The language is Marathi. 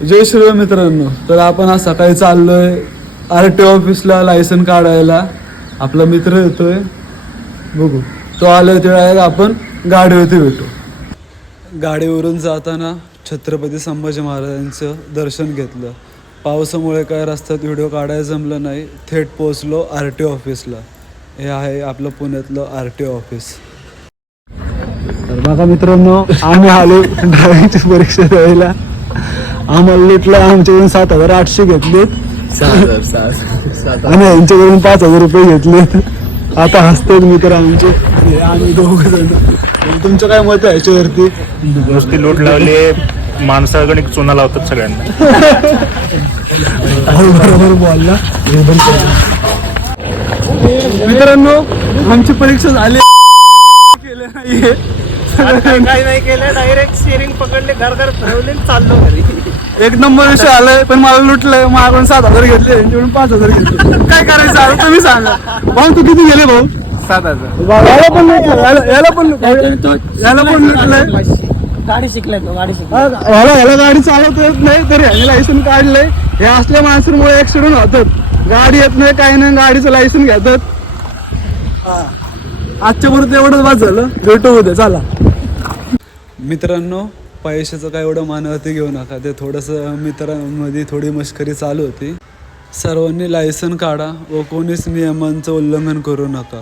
जय श्रीराम मित्रांनो. तर आपण आज सकाळी चाललोय RTO ऑफिसला लायसन काढायला. आपला मित्र येतोय, बघू तो आलोय त्यावेळेला आपण गाडीवरती भेटू. गाडीवरून जाताना छत्रपती संभाजी महाराजांचं दर्शन घेतलं. पावसामुळे काय रस्त्यात व्हिडिओ काढायला जमलं नाही. थेट पोचलो RTO ऑफिसला. हे आहे आपलं पुण्यातलं RTO ऑफिस. तर बघा मित्रांनो, आम्ही आलो ड्रायव्हिंगची परीक्षा द्यायला. आम्हाला लुटलं. आमच्याकडून 7,800 घेतलेत आणि यांच्याकडून 5,000 रुपये घेतलेत. आता हसतात मित्र आमचे. आम्ही दोघं जण. तुमचं काय मत आहे याच्यावरती? नुसती लूट लावली, माणसाकडे चुना लावतात सगळ्यांना. बरोबर बोलला मित्रांनो. आमची परीक्षा झाली. केलं नाहीये, काही नाही केलं. डायरेक्ट स्टिअरिंग पकडले, घर फिरवले, चाललो घरी. एक नंबर विषय आलाय. पण मला लुटलंय. माझ्याकडून 7,000 घेतले, यांच्याकडून 5,000 घेतले. काय करायचं आता तुम्ही सांगा. भाऊ तू किती गेले भाऊ? 7,000. याला पण लुटलंय, याला पण लुटलंय. गाडी शिकलाय तो, गाडी शिकला. ह्याला गाडी चालवता येत नाही तरी ह्याने लायसन काढलंय. हे असल्या माणसांमुळे ऍक्सिडेंट होतात. गाडी येत नाही, काही नाही, गाडीचं लायसन घेतात. आजच्या परत एवढंच वाच झालं. भेटू उद्या, चला. मित्रांनो, पैशाचं काय एवढं मानवती घेऊ नका. ते थोडंसं मित्रांमध्ये थोडी मस्करी चालू होती. सर्वांनी लायसन काढा व कोणीच नियमांचं उल्लंघन करू नका.